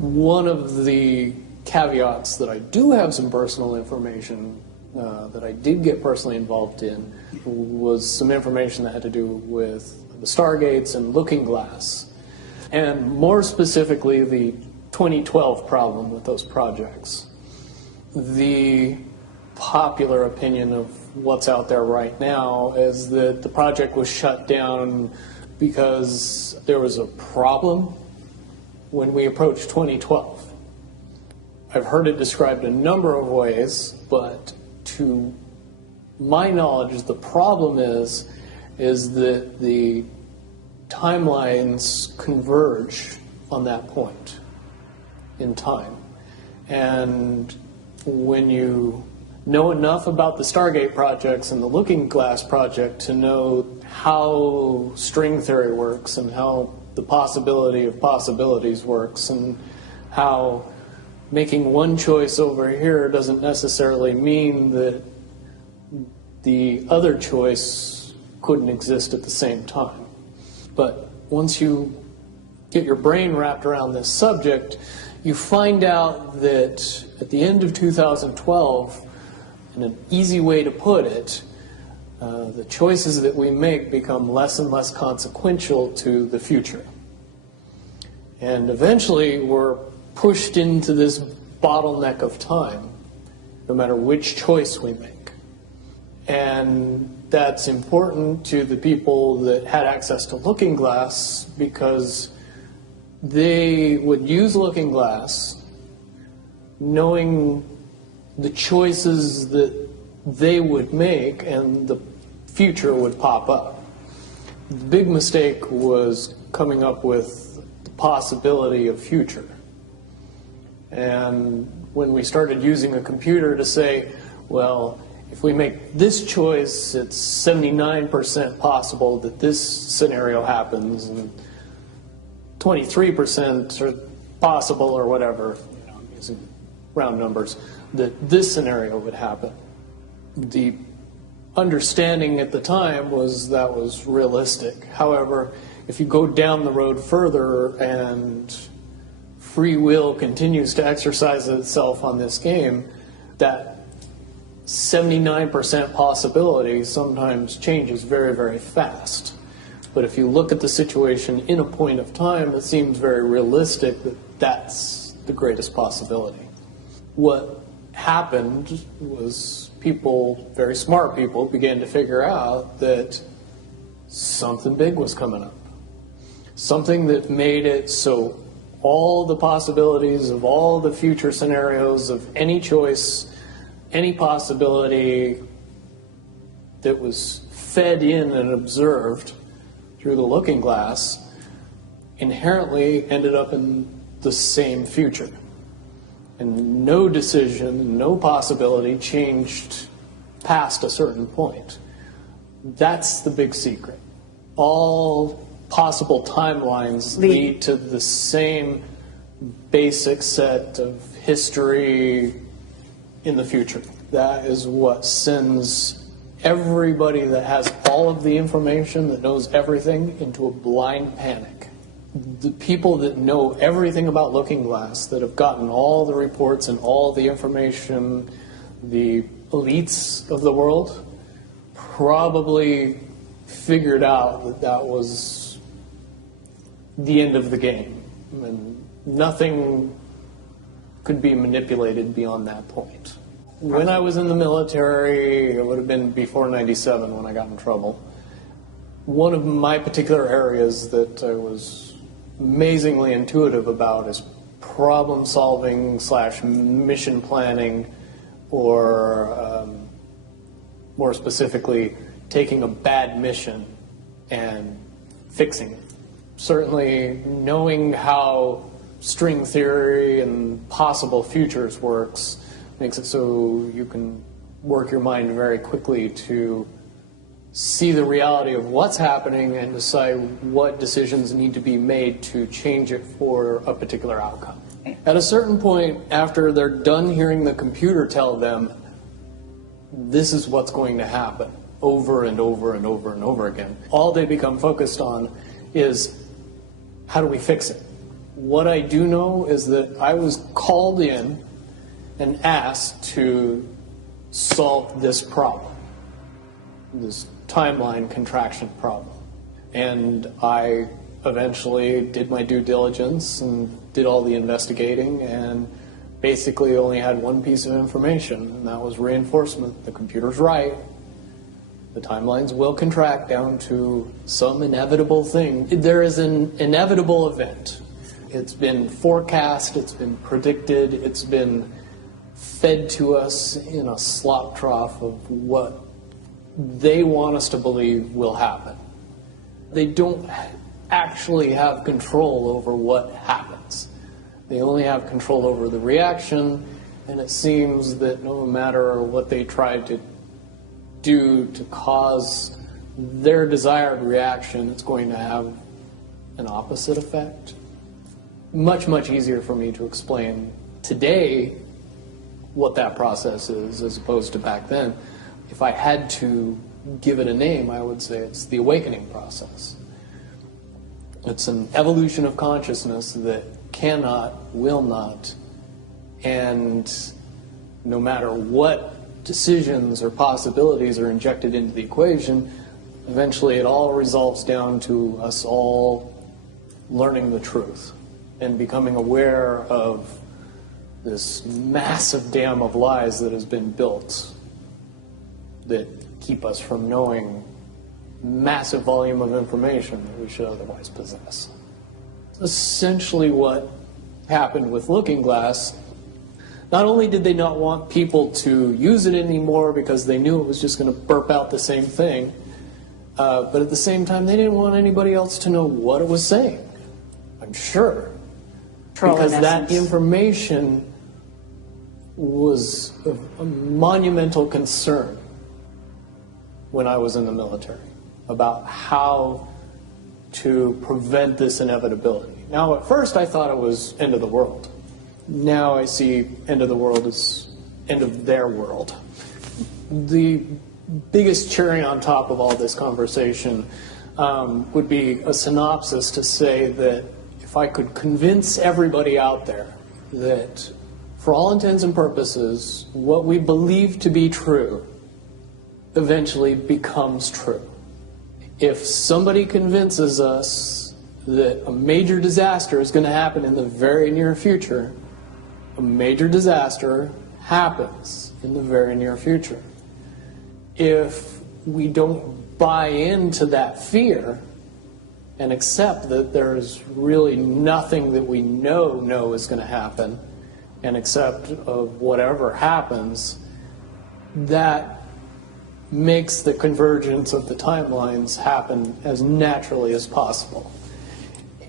One of the caveats that I do have some personal information that I did get personally involved in was some information that had to do with the Stargates and Looking Glass, and more specifically the 2012 problem with those projects. The popular opinion of what's out there right now is that the project was shut down because there was a problem when we approached 2012. I've heard it described a number of ways, but to my knowledge, the problem is that the timelines converge on that point in time. And when you know enough about the Stargate projects and the Looking Glass project to know how string theory works and how the possibility of possibilities works and how making one choice over here doesn't necessarily mean that the other choice couldn't exist at the same time. But once you get your brain wrapped around this subject, you find out that at the end of 2012, in an easy way to put it, the choices that we make become less and less consequential to the future. And eventually we're pushed into this bottleneck of time, no matter which choice we make. And that's important to the people that had access to Looking Glass because they would use Looking Glass knowing the choices that they would make and the future would pop up. The big mistake was coming up with the possibility of future. And when we started using a computer to say, well, if we make this choice, it's 79% possible that this scenario happens, and 23% are possible, or whatever, I'm using round numbers, that this scenario would happen. The understanding at the time was that was realistic. However, if you go down the road further and free will continues to exercise itself on this game, that 79% possibility sometimes changes very, very fast. But if you look at the situation in a point of time, it seems very realistic that that's the greatest possibility. What happened was people, very smart people, began to figure out that something big was coming up. Something that made it so all the possibilities of all the future scenarios of any choice, any possibility that was fed in and observed through the Looking Glass inherently ended up in the same future. And no decision, no possibility changed past a certain point. That's the big secret. All possible timelines lead to the same basic set of history in the future. That is what sends everybody that has all of the information, that knows everything, into a blind panic. The people that know everything about Looking Glass, that have gotten all the reports and all the information, the elites of the world, probably figured out that that was the end of the game. And nothing could be manipulated beyond that point. When I was in the military, it would have been before '97 when I got in trouble. One of my particular areas that I was amazingly intuitive about is problem solving / mission planning, or more specifically, taking a bad mission and fixing it. Certainly knowing how string theory and possible futures works makes it so you can work your mind very quickly to see the reality of what's happening and decide what decisions need to be made to change it for a particular outcome. At a certain point, after they're done hearing the computer tell them this is what's going to happen over and over and over and over again, all they become focused on is how do we fix it? What I do know is that I was called in and asked to solve this problem, this timeline contraction problem. And I eventually did my due diligence and did all the investigating and basically only had one piece of information, and that was reinforcement. The computer's right. The timelines will contract down to some inevitable thing. There is an inevitable event. It's been forecast, it's been predicted, it's been fed to us in a slop trough of what they want us to believe will happen. They don't actually have control over what happens. They only have control over the reaction, and it seems that no matter what they try to do to cause their desired reaction, it's going to have an opposite effect. Much, much easier for me to explain today what that process is as opposed to back then. If I had to give it a name, I would say it's the awakening process. It's an evolution of consciousness that cannot, will not, and no matter what decisions or possibilities are injected into the equation, eventually it all resolves down to us all learning the truth and becoming aware of this massive dam of lies that has been built that keep us from knowing massive volume of information that we should otherwise possess. Essentially what happened with Looking Glass, not only did they not want people to use it anymore because they knew it was just going to burp out the same thing, but at the same time they didn't want anybody else to know what it was saying, I'm sure. Because that information was a monumental concern when I was in the military about how to prevent this inevitability. Now, at first I thought it was end of the world. Now I see end of the world as end of their world. The biggest cherry on top of all this conversation would be a synopsis to say that if I could convince everybody out there that for all intents and purposes, what we believe to be true eventually becomes true. If somebody convinces us that a major disaster is going to happen in the very near future, a major disaster happens in the very near future. If we don't buy into that fear and accept that there's really nothing that we know is going to happen, and accept of whatever happens, that makes the convergence of the timelines happen as naturally as possible.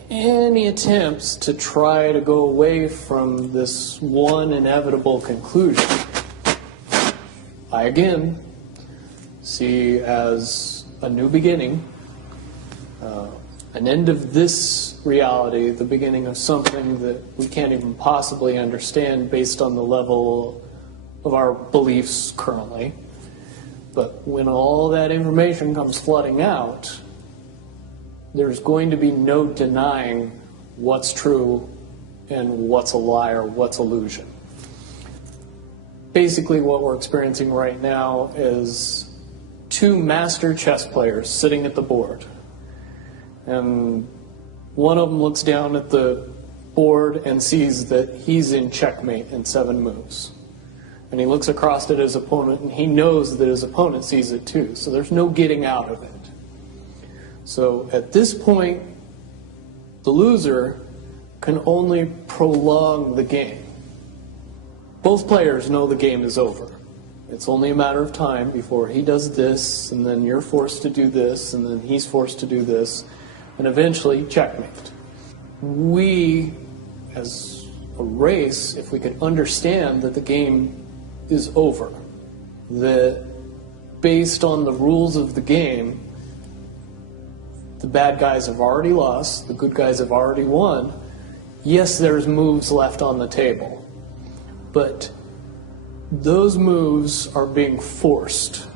Any attempts to try to go away from this one inevitable conclusion, I again see as a new beginning, an end of this reality, the beginning of something that we can't even possibly understand based on the level of our beliefs currently. But when all that information comes flooding out, there's going to be no denying what's true and what's a lie or what's illusion. Basically what we're experiencing right now is two master chess players sitting at the board. And one of them looks down at the board and sees that he's in checkmate in 7 moves. And he looks across at his opponent and he knows that his opponent sees it too. So there's no getting out of it. So at this point, the loser can only prolong the game. Both players know the game is over. It's only a matter of time before he does this, and then you're forced to do this, and then he's forced to do this, and eventually checkmate. We, as a race, if we could understand that the game is over, that based on the rules of the game, the bad guys have already lost, the good guys have already won. Yes, there's moves left on the table, but those moves are being forced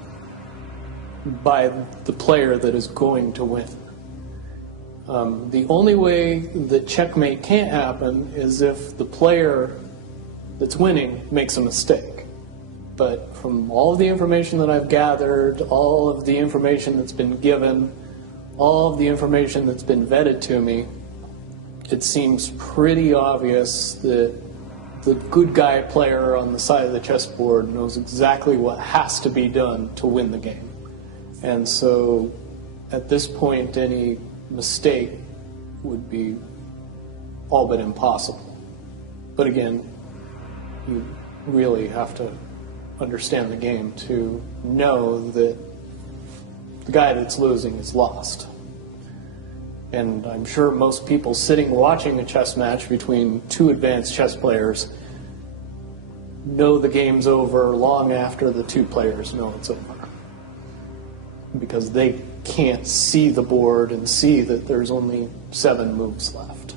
by the player that is going to win. The only way that checkmate can't happen is if the player that's winning makes a mistake. But from all of the information that I've gathered, all of the information that's been given, all of the information that's been vetted to me, it seems pretty obvious that the good guy player on the side of the chessboard knows exactly what has to be done to win the game. And so at this point, any mistake would be all but impossible. But again, you really have to understand the game to know that the guy that's losing is lost. And I'm sure most people sitting watching a chess match between two advanced chess players know the game's over long after the two players know it's over. Because they can't see the board and see that there's only 7 moves left.